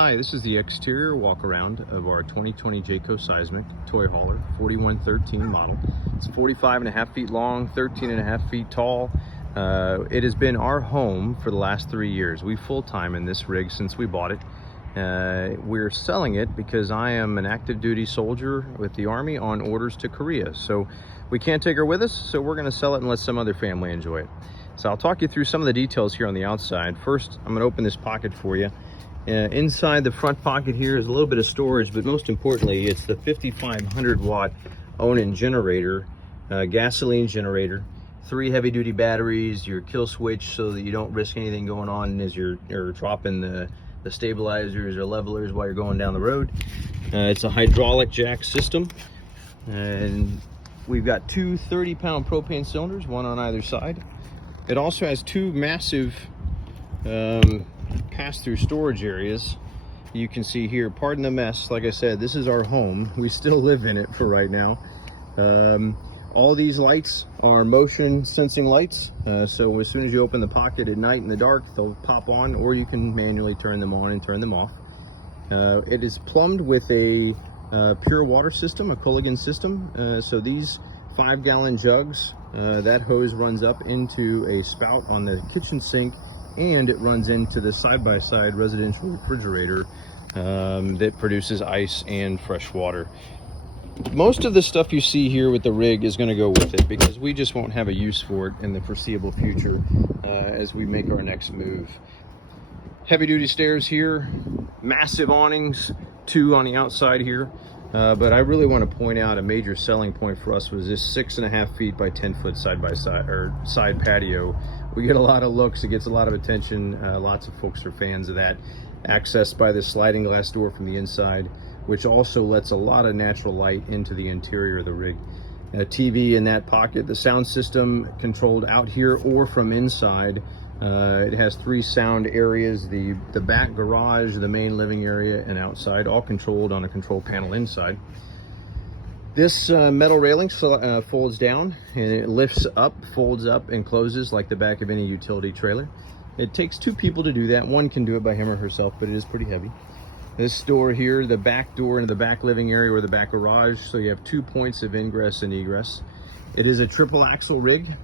Hi, this is the exterior walk around of our 2020 Jayco Seismic toy hauler, 4113 model. It's 45.5 feet long, 13.5 feet tall. It has been our home for the last 3 years. We full-time in this rig since we bought it. We're selling it because I am an active duty soldier with the Army on orders to Korea. So we can't take her with us, so we're gonna sell it and let some other family enjoy it. So I'll talk you through some of the details here on the outside. First, I'm gonna open this pocket for you. Inside the front pocket here is a little bit of storage, but most importantly, it's the 5,500 watt Onan generator, gasoline generator, 3 heavy duty batteries, your kill switch so that you don't risk anything going on as you're dropping the stabilizers or levelers while you're going down the road. It's a hydraulic jack system, and we've got 2 30-pound propane cylinders, one on either side. It also has 2 massive pass-through storage areas. You can see here, pardon the mess, like I said, this is our home. We still live in it for right now. All these lights are motion sensing lights, so as soon as you open the pocket at night in the dark, they'll pop on, or you can manually turn them on and turn them off. It is plumbed with a pure water system, a Culligan system. So these 5-gallon jugs, that hose runs up into a spout on the kitchen sink, and it runs into the side-by-side residential refrigerator that produces ice and fresh water. Most of the stuff you see here with the rig is going to go with it because we just won't have a use for it in the foreseeable future as we make our next move. Heavy-duty stairs here, massive awnings, 2 on the outside here. But I really want to point out a major selling point for us was this 6.5 feet by 10 foot side-by-side or side patio. We get a lot of looks, it gets a lot of attention. Lots of folks are fans of that. Accessed by this sliding glass door from the inside, which also lets a lot of natural light into the interior of the rig. A TV in that pocket, the sound system controlled out here or from inside. It has 3 sound areas, the back garage, the main living area, and outside, all controlled on a control panel inside. This metal railing folds down, and it lifts up, folds up, and closes like the back of any utility trailer. It takes 2 people to do that. One can do it by him or herself, but it is pretty heavy. This door here, the back door into the back living area or the back garage, so you have 2 points of ingress and egress. It is a triple axle rig.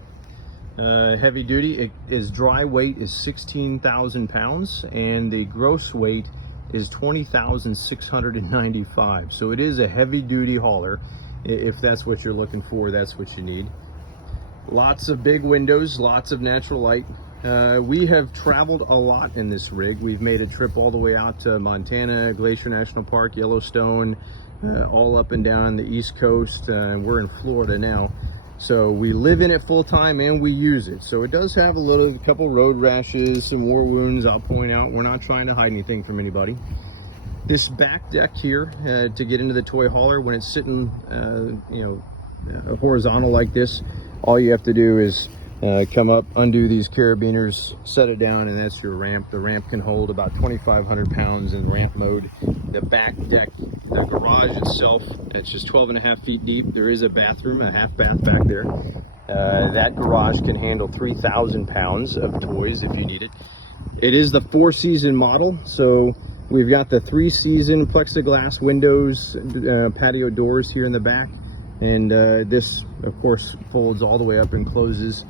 Heavy duty. Its dry weight is 16,000 pounds and the gross weight is 20,695. So it is a heavy duty hauler. If that's what you're looking for, that's what you need. Lots of big windows, lots of natural light. We have traveled a lot in this rig. We've made a trip all the way out to Montana, Glacier National Park, Yellowstone, all up and down the East Coast, and we're in Florida now. So we live in it full time and we use it. So it does have a couple road rashes, some war wounds. I'll point out, we're not trying to hide anything from anybody. This back deck here to get into the toy hauler, when it's sitting horizontal like this, all you have to do is come up, undo these carabiners, set it down, and that's your ramp. The ramp can hold about 2,500 pounds in ramp mode. The back deck, the garage itself, it's just 12.5 feet deep. There is a bathroom, a half bath back there. That garage can handle 3,000 pounds of toys if you need it. It is the 4-season model, so we've got the 3-season plexiglass windows, patio doors here in the back, and this, of course, folds all the way up and closes.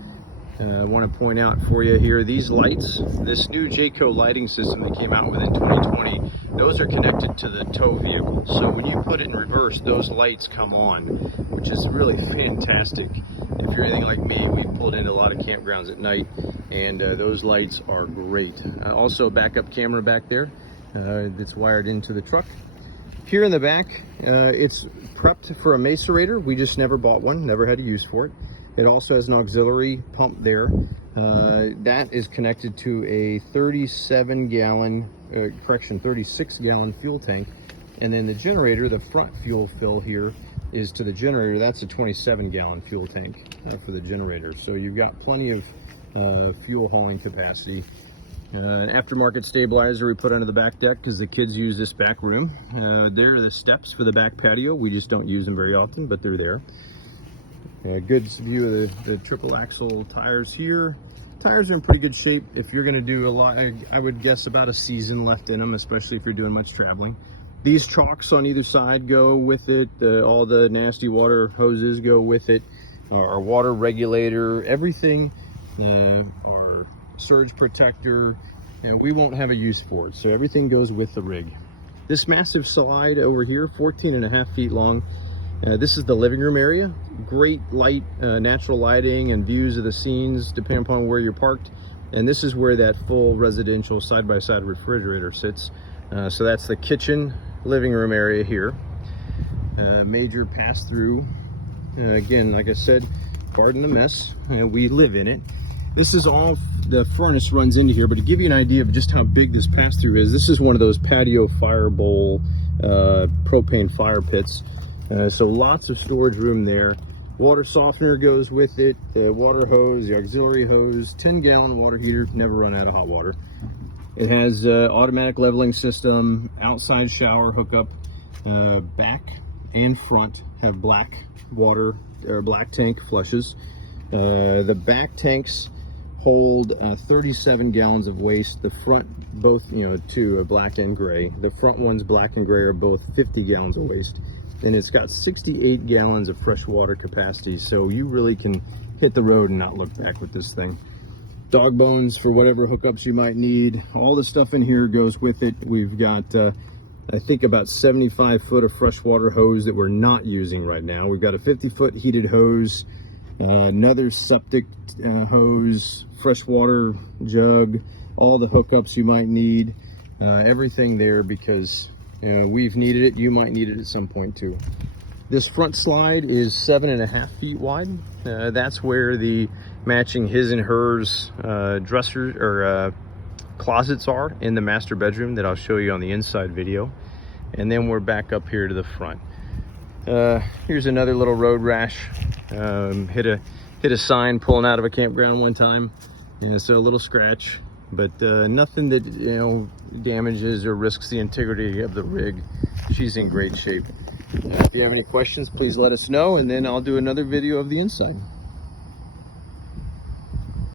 I want to point out for you here, these lights, this new Jayco lighting system that came out with in 2020, those are connected to the tow vehicle. So when you put it in reverse, those lights come on, which is really fantastic. If you're anything like me, we've pulled into a lot of campgrounds at night, and those lights are great. Also, backup camera back there that's wired into the truck. Here in the back, it's prepped for a macerator. We just never bought one, never had a use for it. It also has an auxiliary pump there. That is connected to a 36-gallon fuel tank. And then the generator, the front fuel fill here, is to the generator. That's a 27-gallon fuel tank for the generator. So you've got plenty of fuel hauling capacity. An aftermarket stabilizer we put under the back deck because the kids use this back room. There are the steps for the back patio. We just don't use them very often, but they're there. Good view of the triple axle tires here. Tires are in pretty good shape. If you're going to do a lot, I would guess about a season left in them, especially if you're doing much traveling. These chocks on either side go with it. All the nasty water hoses go with it. Our water regulator, everything, our surge protector, and we won't have a use for it. So everything goes with the rig. This massive slide over here, 14.5 feet long. This is the living room area. Great light, natural lighting and views of the scenes depending upon where you're parked. And this is where that full residential side-by-side refrigerator sits. So that's the kitchen, living room area here. Major pass-through. Again, like I said, pardon the mess. We live in it. This is all, the furnace runs into here, but to give you an idea of just how big this pass-through is, this is one of those patio fire bowl propane fire pits. So lots of storage room there. Water softener goes with it, the water hose, the auxiliary hose, 10-gallon water heater, never run out of hot water. It has automatic leveling system, outside shower hookup, back and front have black water or black tank flushes. The back tanks hold 37 gallons of waste. The front, both, two are black and gray. The front ones, black and gray, are both 50 gallons of waste. And it's got 68 gallons of fresh water capacity, so you really can hit the road and not look back with this thing. Dog bones for whatever hookups you might need. All the stuff in here goes with it. We've got, I think, about 75 foot of freshwater hose that we're not using right now. We've got a 50-foot heated hose, another septic hose, freshwater jug, all the hookups you might need, everything there because we've needed it. You might need it at some point too. This front slide is 7.5 feet wide. That's where the matching his and hers dressers or closets are in the master bedroom that I'll show you on the inside video. And then we're back up here to the front. Here's another little road rash. Hit a sign pulling out of a campground one time. So a little scratch, but nothing that damages or risks the integrity of the rig. She's in great shape. If you have any questions, please let us know, and then I'll do another video of the inside.